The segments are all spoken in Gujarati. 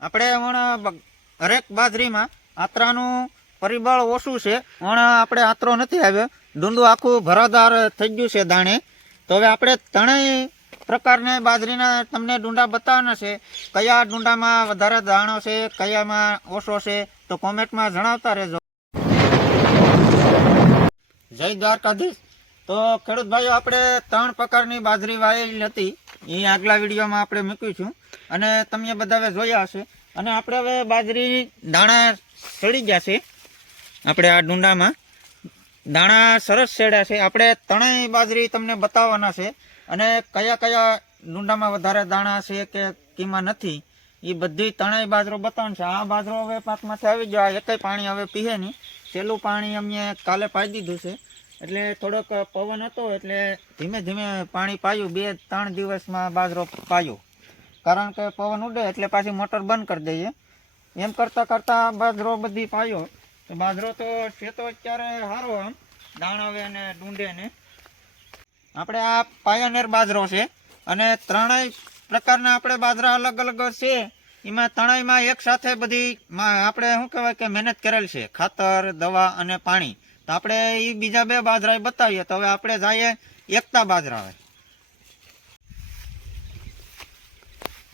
આપણે હમણાં હરેક બાજરીમાં આતરાનું પરિબળ ઓછું છે. હમણાં આપણે આતરો નથી આવ્યો, ડુંડું આખું ભરાદાર થઈ ગયું છે દાણે. તો હવે આપણે ત્રણેય પ્રકારના બાજરીના તમને ડુંડા બતાવવાના છે. કયા ડુંડામાં વધારે દાણો છે, કયામાં ઓછો છે, તો કોમેન્ટમાં જણાવતા રહેજો. જય દ્વારકાધીશ. તો ખેડૂત ભાઈઓ, આપણે 3 પ્રકારની બાજરી વાયેલી હતી, એ આગલા વિડીયોમાં આપણે મૂક્યું છું અને તમે બધા જોયા હશે. અને આપણે હવે બાજરી દાણા સડી ગયા છે. આપણે આ ડુંડામાં દાણા સરસ સડ્યા છે. આપણે ત્રણેય બાજરી તમને બતાવવાના છે અને કયા કયા ડુંડામાં વધારે દાણા છે કે કીમાં નથી, એ બધી ત્રણેય બાજરો બતાવવાનું છે. આ બાજરો હવે પાકમાંથી આવી ગયો, એકેય પાણી હવે પીએ નહીં. છેલ્લું પાણી અમે કાલે પાઈ દીધું છે, એટલે થોડોક પવન હતો એટલે ધીમે ધીમે પાણી પાયું. 2-3 દિવસમાં બાજરો પાયો, કારણ કે પવન ઉડે એટલે પાછી મોટર બંધ કરી દઈએ. એમ કરતાં કરતાં બાજરો બધી પાયો. તો બાજરો તો છે તો અત્યારે સારો, આમ દાણાવે અને ડુંડે ને. આપણે આ પાયોનેર બાજરો છે અને ત્રણેય પ્રકારના આપણે બાજરા અલગ અલગ છે. એમાં ત્રણેયમાં એક સાથે બધી આપણે શું કહેવાય કે મહેનત કરેલ છે, ખાતર, દવા અને પાણી. તો આપણે એ બીજા 2 બાજરા બતાવીએ. તો હવે આપણે જઈએ એકતા બાજરા.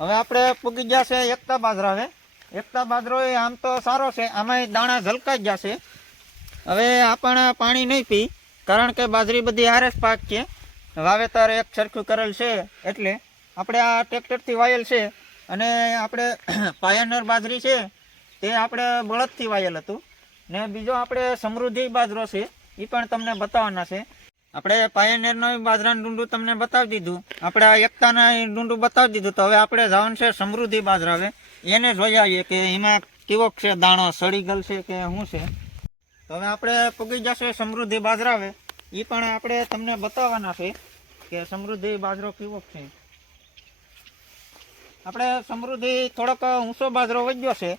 હવે આપણે પૂગી ગયા છે એકતા બાજરા. હવે એકતા બાજરો એ આમ તો સારો છે, આમાં દાણા ઝલકાઈ ગયા છે. હવે આપણે પાણી નહીં પી, કારણ કે બાજરી બધી હારે જ પાક છે, વાવેતર એક સરખું કરેલ છે. એટલે આપણે આ ટ્રેક્ટરથી વાયેલ છે. અને આપણે પાયોનિયર બાજરી છે તે આપણે બળદથી વાયેલ હતું. ને બીજો આપણે સમૃદ્ધિ બાજરો છે, એ પણ તમને બતાવવાના છે. આપણે પાયોનિયરનો બાજરાનું ડુંડું તમને બતાવી દીધું, આપણે આ એકતાના ડુંડું બતાવી દીધું. તો હવે આપણે જવાનું છે સમૃદ્ધિ બાજરા. હવે એને જોઈ આવીએ કે એમાં કેવો છે દાણો, સડી ગયેલ છે કે શું છે. તો હવે આપણે પૂગી જશે સમૃદ્ધિ બાજરા. હવે એ પણ આપણે તમને બતાવવાના છે કે સમૃદ્ધિ બાજરો કેવો છે. આપણે સમૃદ્ધિ થોડોક ઊંચો બાજરો વધ્યો છે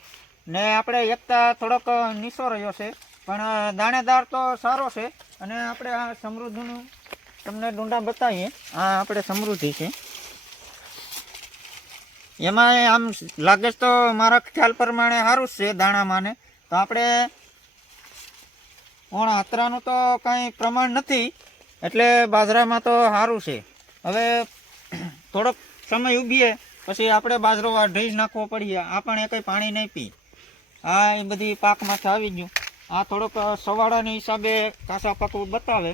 ને આપણે એકતા થોડોક નીચો રહ્યો છે, પણ દાણેદાર તો સારો છે. અને આપણે આ સમૃદ્ધિનું તમને ડુંડા બતાવીએ. આ આપણે સમૃદ્ધિ છે, એમાં આમ લાગે તો મારા ખ્યાલ પ્રમાણે સારું જ છે દાણામાં ને. તો આપણે આતરાનું તો કાંઈ પ્રમાણ નથી, એટલે બાજરામાં તો સારું છે. હવે થોડોક સમય ઊભીએ પછી આપણે બાજરો ઢઈ જ નાખવો પડીએ. આ પણ એ કંઈ પાણી નહીં પી. આ એ બધી પાકમાંથી આવી ગયું. આ થોડોક સવાડાની હિસાબે કાસા પાકું બતાવે,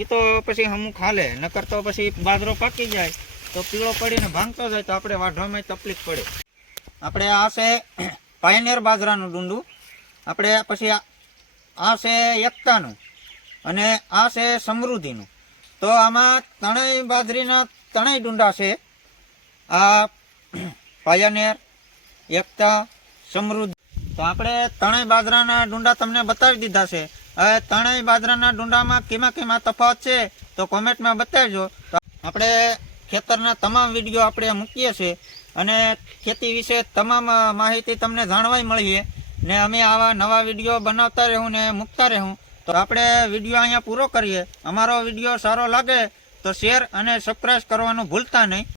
એ તો પછી અમુક હાલે. નકર તો પછી બાજરો પાકી જાય તો પીળો પડીને ભાંગતો જાય તો આપણે વાઢવામાં તકલીફ પડે. આપણે આ છે પાયોનિયર બાજરાનું ડુંડું. આપણે પછી આ છે એકતાનું અને આ છે સમૃદ્ધિનું. તો આમાં ત્રણેય બાજરીના ત્રણેય ડુંડા છે. આ પાયોનિયર, એકતા, સમૃદ્ધિ. તો આપણે ત્રણેય બાજરાના ડુંડા તમને બતાવી દીધા છે. હવે ત્રણેય બાજરાના ડુંડામાં કેમાં તફાવત છે તો કોમેન્ટમાં બતાવજો. તો આપણે ખેતરના તમામ વિડીયો આપણે મૂકીએ છીએ અને ખેતી વિશે તમામ માહિતી તમને જાણવાય મળીએ. ને અમે આવા નવા વિડીયો બનાવતા રહેવું ને મૂકતા રહેવું. તો આપણે વિડીયો અહીંયા પૂરો કરીએ. અમારો વિડીયો સારો લાગે તો શેર અને સબસ્ક્રાઈબ કરવાનું ભૂલતા નહીં.